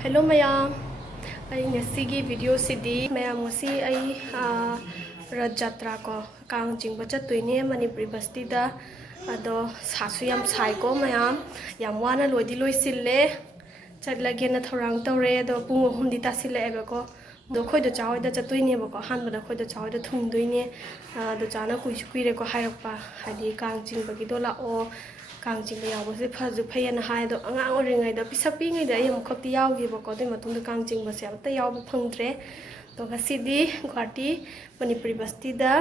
Hello mayam, ay ngasigi video sidi mayam ngasi ay Rath yatra ko kang jingba chattoine Manipuri Basti da ado sasu yam sai ko mayam yam wana loidi loisille chatlage na thorang tawre ado pung ahum di tasile ebe ko do khoi do chaw da chattoine ba ko han ba da khoi do chaw da thung doine do chana kuire ko hairakpa hadi kang jingba gi do la o kang jingba yaw se phazu phayana hai do anga oringai da pisapi ngai da yam khoti yaw gi ba ko de matung da kang jingba se amta yaw ba phangdre to gasidi Guwahati Manipuri Basti da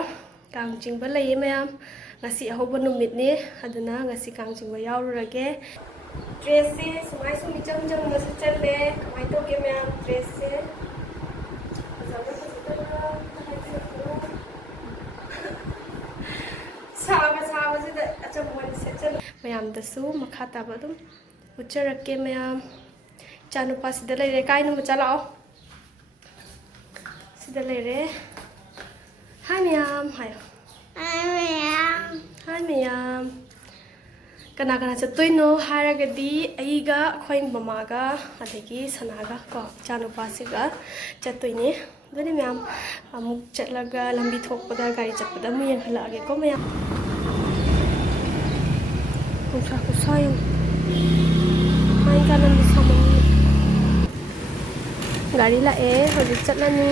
kang jingba lai mayam ngasi ahoba numit ni aduna ngasi kang jingba yaururage dress se sumai sumi jam jam na se challe kamai to ge mayam dress se saba se da acha mon se challe mayam da su makha ta ba dum ucharake mayam chanu pasi da lai re kai nu cha lao sida lai re hi mayam hi Hi mayam. Kana chattoino haragadi aiga khoing mamaga adagi sanaga ko chanupasiga chattoine doni mayam amuk chatlaga lambi thokpada gari chatpada mu yang halage ko mayam. Kusa kusayam. Hai kanan bisamang. Gari la hojik chatlani.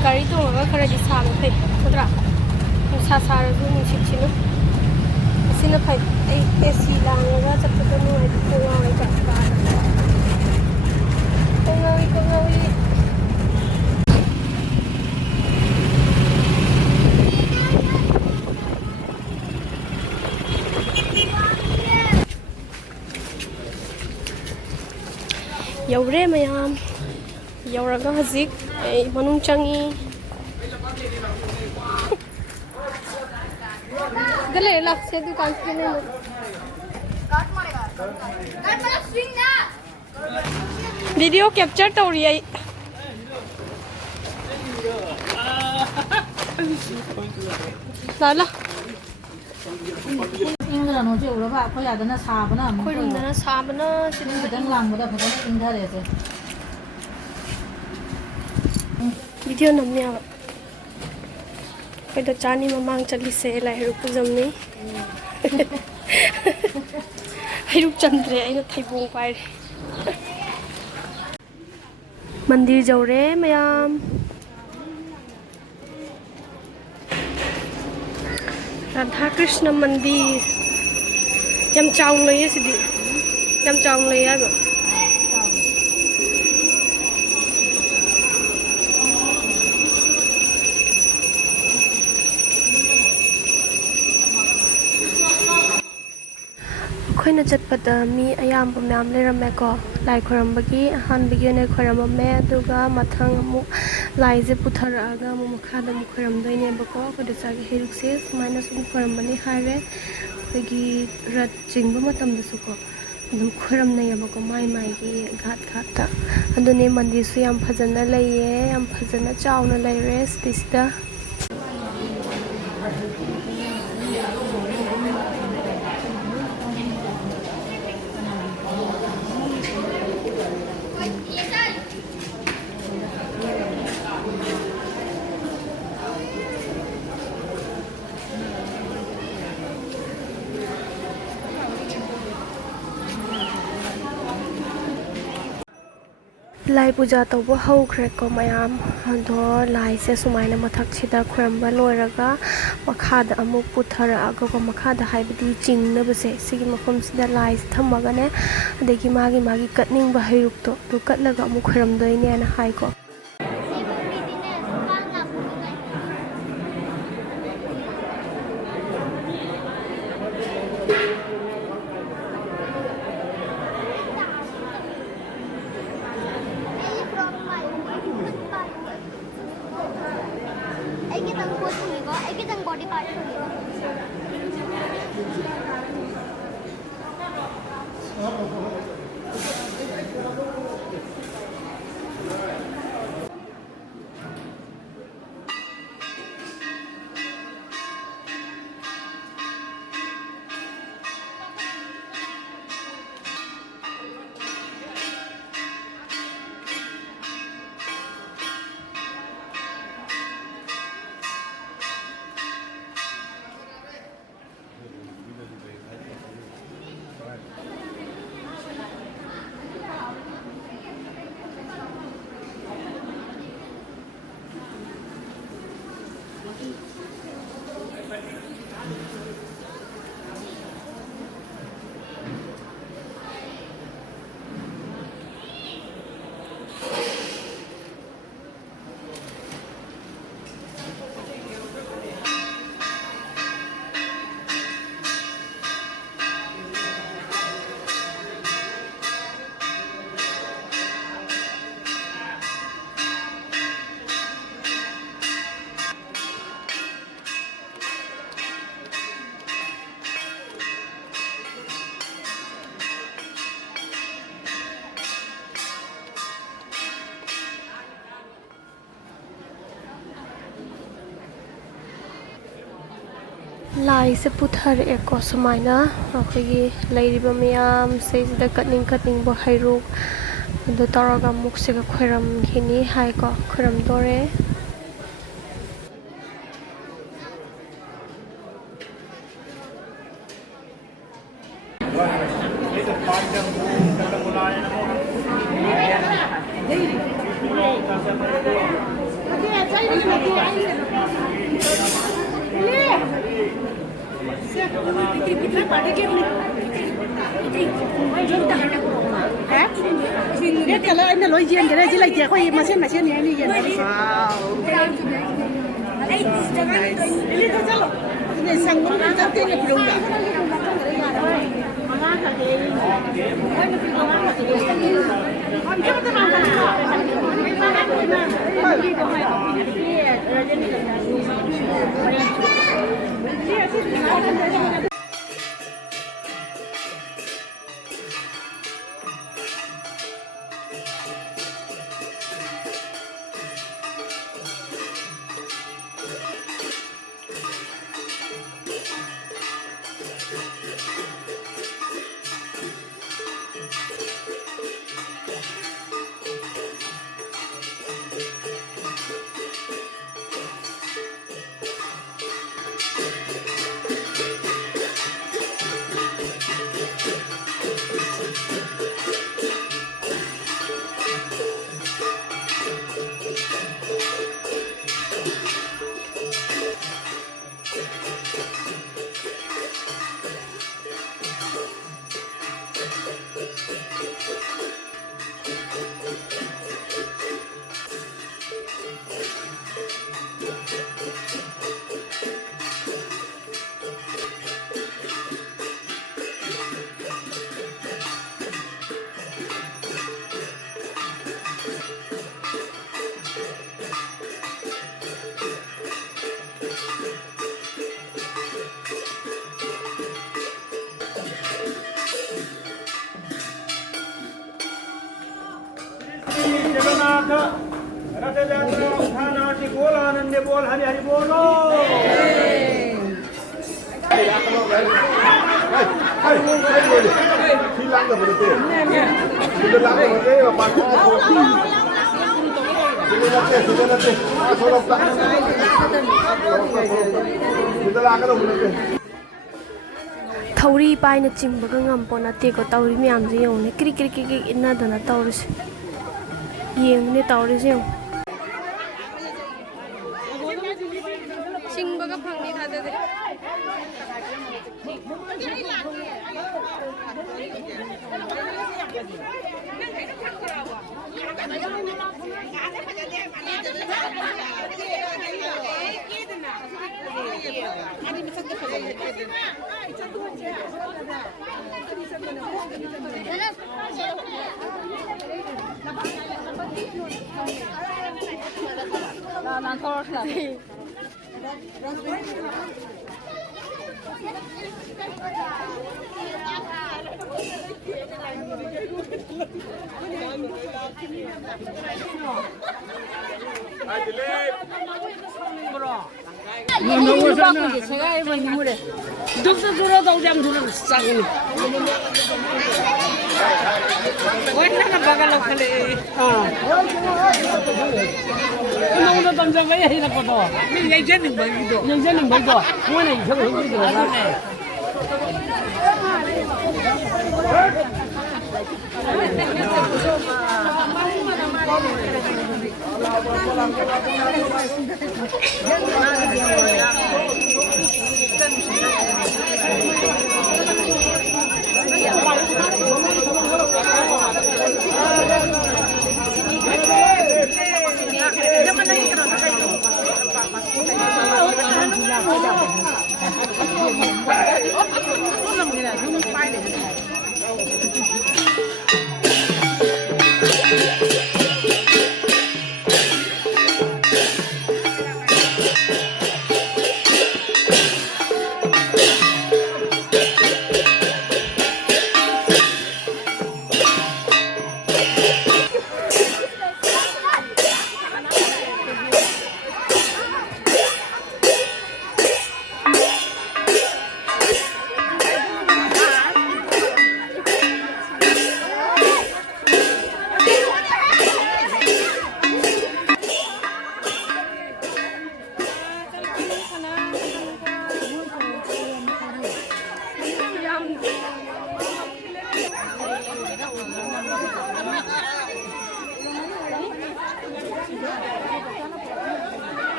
Gari tu orang kerja di sana, hey, putra, nusa sara tu nusi cina, sini pay, AC lang, orang cakap tu nu, itu orang itu cakap, kongawi. Yaure mayam, yauraga hazik, manung changi. Dale lak se dukan se le. Cut marega. Cut mara swing na. Video capture to ri ai. Lala. Ingla no je ura ba khoi ya dana sa bana khoi rum dana sa bana sin dang lang ba da ba ing da re se video nam nya khoi da chani mamang chali se la Heiruk pujam ni Heiruk chandre aina thaibong pai mandir jaure mayam Radha Krishna mandir yam chawng lei sidi yam chawng lei ai ba khoina chatpada mi ayam myam leram ko lai khorambagi hanbagi ne khoramame aduga mathang amu lai je putharaga mu makhada mu khoram doine bako ko de sagi Heiruk se sumaina sum khorambani hare gi Rath jingba matam da su ko dum khoram nei bako mai gi ghat ta adune mandir su yam phajana laiye yam phajana chawna lai rest tisda Lai puja tawba haukhre ko mayam ado lai se sumaina mathak chida khuramba loiraga makhada amuk putharaga ko makhada haibadi chingna base sigi mafam sida lai thamaga ne adegi magi katning ba Heiruk to du katlaga amuk khuram doine na hai ko cái tầng cuối cùng có cái tầng body part lai se puthar eko sumaina akhigi leiriba miyam seisida katning bo Heiruk adu taraga muksega khoiram hini hai ko khoiram dore Biết cả là anh là lối riêng cái này chỉ là chỉ có mà xem này đi riêng này. Này sang cũng rất tiếc là dùng cả. Rath yatra uthanati bolanande bol hari hari bolo. Hilang dah berarti. Sudah lama berarti lepas sudah nanti. Sorok tak. Sudah lama dah berarti. Thauri paina chimbaga ngampona te ko tauri myam ji yone kri inna dana tauris yeng ne tauris yong chingbaga phangni thada de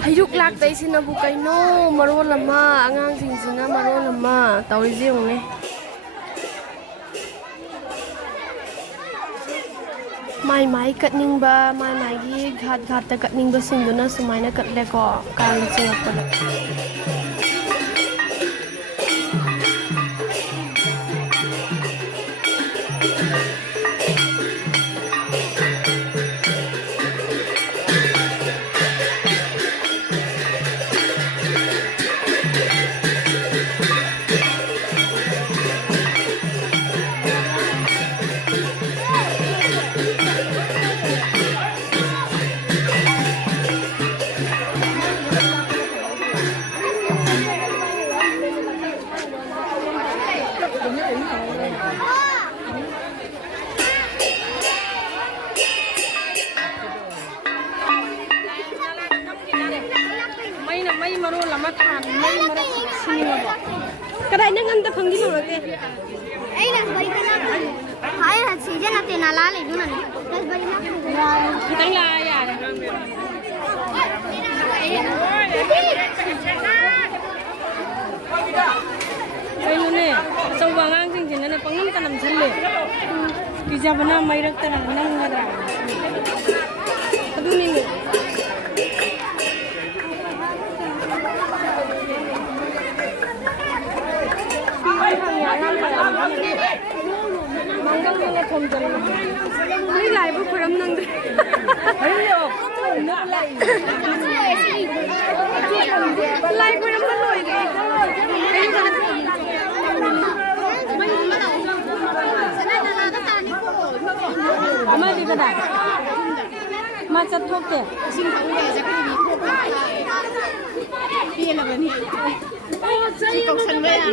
Heiruk laktaisina bu kaino marol lama angang singsina marol lama tawrisi yongne mai katning ba mai gi ghat ta katning ba sinduna sumaina katle ko kang singapala Kadai nang anta phangdi lo ke ai na bai kana hai ha season ate na la le duna ni das bai na kitang la ya ai lo ne sau wangang jing jin na pangam tanam challe kijabana mairak ta nang ngadra adu ni ne Manggang mga thomjan. Ni lai bu phuram nang de. Hello. Nuk lai. Lai phuram na loi de. Ama di kada. Ma chat thok te. Sin thang de ja ka ni thok. Pi la ba ni. Oh, chai ko san ba ya.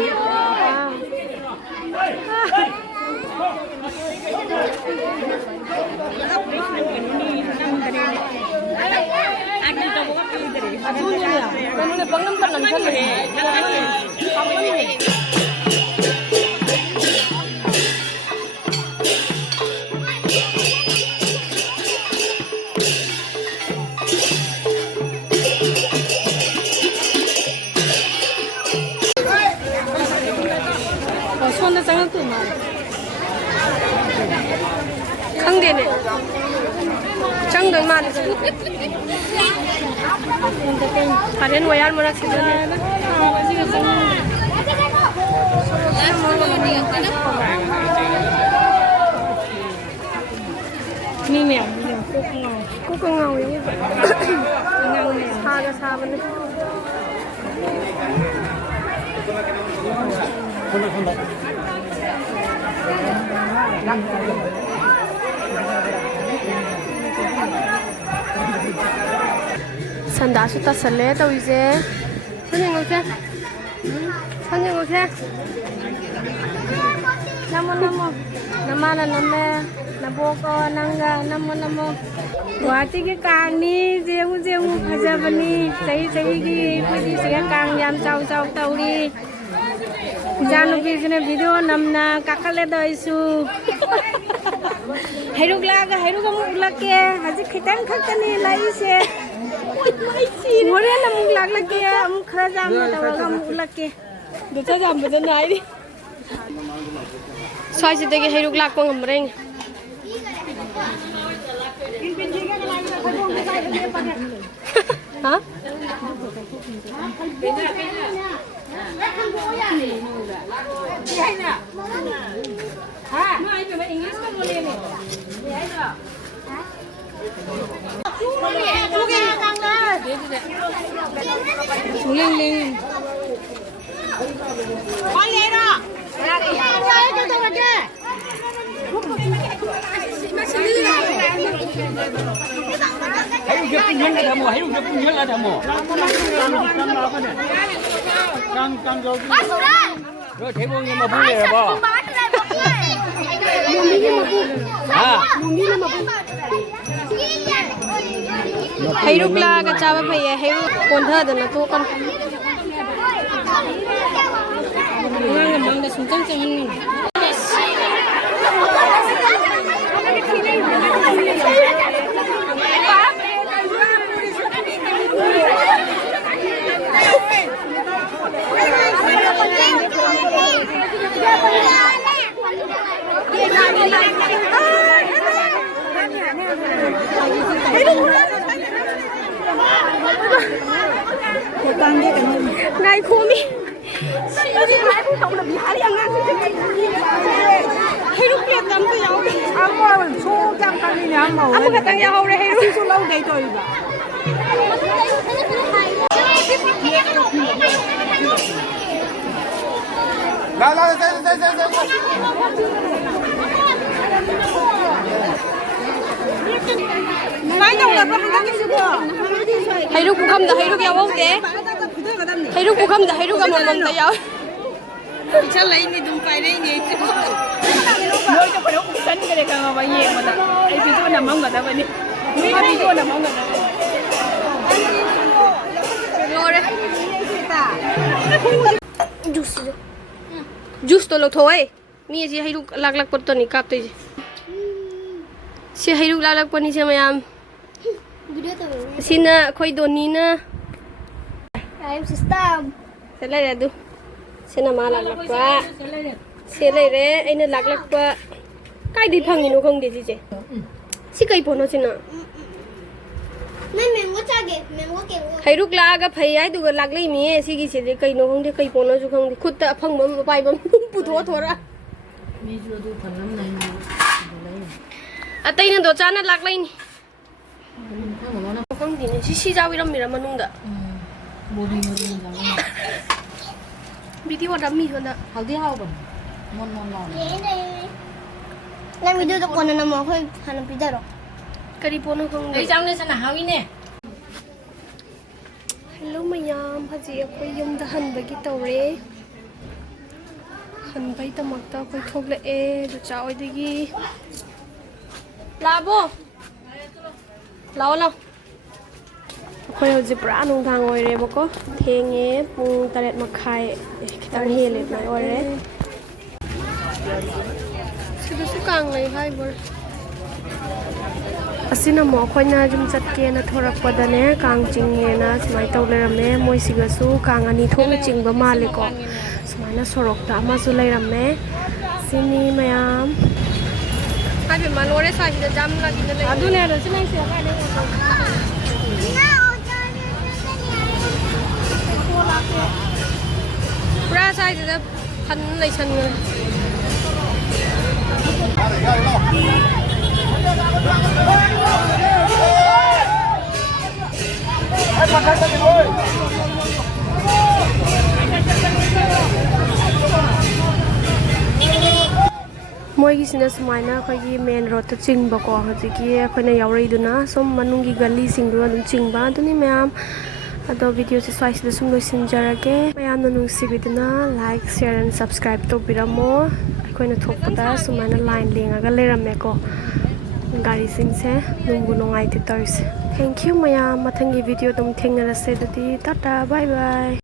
ꯈꯪꯗꯦꯅꯦ ꯆꯪꯗꯣꯏ ꯃꯥꯜꯂꯦ ꯀꯥꯔꯦꯟ wire ꯃꯔꯛꯁꯤꯗꯅꯦ mi mèo ꯀꯣꯛꯀ ꯉꯥꯎꯋꯦ ꯁꯥꯒ ꯁꯥꯕꯅꯦ 산다수 따살래 더위제 선생님세 선생님세 나무 나마나 남매 나보고 난가 나무 Guwahati cái càng đi riêng phải bận đi thấy cái đi sẽ càng nhằm chào tàu đi ra nó cái video nằm na các cái đời su Heiruk kamu lagi aja kita kan ni lagi se Murah na mung lagi ya mung khara jam na tawa kamu lagi Docha jam bajan nai đi Soi chỉ cái Heiruk lag ko ngamreng hả? Lên lên. Coi nghe đó. Heiruk dia punya ada mo, Heiruk dia punya ada mo. Kang jauh. Rồi thấy bao nhiêu mà vui rồi bò. Heiruk la cái cháu phải Heiruk còn thơ được là tu con. Ngang mang đã xuống chân chân này khu mi Heiruk kia tắm tôi giàu ăn số trăm tăng đi nhà màu ăn cái tăng giàu đây Heiruk số lâu đây rồi bà Lah. 많이 나오다 한 개씩 봐 Heiruk cũng không Heiruk giàu không thế Heiruk cũng không Heiruk cầm một tay giàu chắc lấy này đúng phải đấy nhỉ Nơi cho phải đâu cũng sẵn cái này càng vào nhiều mà ta ai bị tôi nằm không cả ta vậy đi mấy cái bị tôi nằm không cả ta rồi đấy juice to lo thôi mi ji Heiruk lag pot to ni kap to ji si Heiruk lag pot ni se mayam sina khoi doni na Ayam sistem. se lai du sina ma lag pa se lai re aina lag pa kai di phangi no khong de ji je si kai pono sina Nai mango chage, mango ke wo. Heiruk laga phai ai du lag lai mi si gi se de kai no khong de kai pono ju khong de khut ta phang bam pai bam pu tho thora mi ju du phan nam nai atai na do cha na lag lai ni không thì nên si ra với đâm mì là mà nung đã bị tiêu đâm mì hơn ạ hầu đi hầu bẩn ngon lò Nai video to kona na mo khoi hanam pizza ro. cái đi bốn không ấy trong đây sao nào hầu nè hello mayam haji akhoi yum da han bagi tawre han bai ta mak ta khoi thok le e du cha oi digi labo lao khoi ho jipra nung thang oi re bako thenge pung taret makhai kitang hele nai oi re sidu su kang lai hai bor asina mo khoina jum chat ke na thorak padane kang chingi na smai taw lerame moi siga su kang ani thong chingba male ko smaina sorok ta ma su lerame sini mayam ꯏꯃꯥꯏꯕꯤ ꯃꯂꯣꯔꯦ ꯁ꯭ꯋꯥꯏꯁꯤꯗ jam ꯂꯥꯛꯏꯅ ꯂꯩ ꯑꯗꯨꯅꯦ ꯑꯗꯨ ꯁꯤ ꯅꯪ ꯁꯦꯒꯥꯏꯗ ꯄꯨꯔꯥ ꯁ꯭ꯋꯥꯏꯁꯤꯗ ꯐꯟ ꯂꯩꯁꯟꯈ꯭ꯔꯦ ꯃꯣꯏꯒꯤꯁꯤꯅ ꯁꯨꯃꯥꯏꯅ ꯑꯩꯈꯣꯏꯒꯤ ꯃꯦꯟ ꯔꯣꯗꯇ ꯆꯤꯡꯕꯀꯣ ꯍꯧꯖꯤꯛꯀꯤ ꯑꯩꯈꯣꯏꯅ ꯌꯥꯎꯔꯛꯏꯗꯨꯅ ꯁꯨꯝ ꯃꯅꯨꯡꯒꯤ ꯒꯂꯤꯁꯤꯡꯗꯨ ꯑꯗꯨꯝ ꯆꯤꯡꯕ ꯑꯗꯨꯅꯤ ꯃꯌꯥꯝ ꯑꯗꯣ ꯚꯤꯗꯤꯑꯣꯁꯦ ꯁ꯭ꯋꯥꯏꯁꯤꯗ ꯁꯨꯝ ꯂꯣꯏꯁꯤꯟꯖꯔꯒꯦ ꯃꯌꯥꯝꯅ ꯅꯨꯡꯁꯤꯕꯤꯗꯨꯅ ꯂꯥꯏꯛ ꯁꯤꯌꯔ ꯑꯦꯟ ꯁꯕꯁꯀ꯭ꯔꯥꯏꯕ ꯇꯧꯕꯤꯔꯝꯃꯣ ꯑꯩꯈꯣꯏꯅ ꯊꯣꯛꯄꯗ ꯁꯨꯃꯥꯏꯅ ꯂꯥꯏꯟ ꯂꯦꯡꯉꯒ ꯂꯩꯔꯝꯃꯦꯀꯣ ꯒꯥꯔꯤꯁꯤꯡꯁꯦ ꯅꯨꯡꯕꯨ ꯅꯨꯡꯉꯥꯏꯇꯦ ꯇꯧꯔꯤꯁꯦ ꯊꯦꯡꯛ ꯌꯨ ꯃꯌꯥꯝ ꯃꯊꯪꯒꯤ ꯚꯤꯗꯤꯑꯣ ꯑꯗꯨꯝ ꯊꯦꯡꯅꯔꯁꯦ ꯑꯗꯨꯗꯤ ꯇꯥꯇꯥ ꯕꯥꯏ ꯕꯥꯏ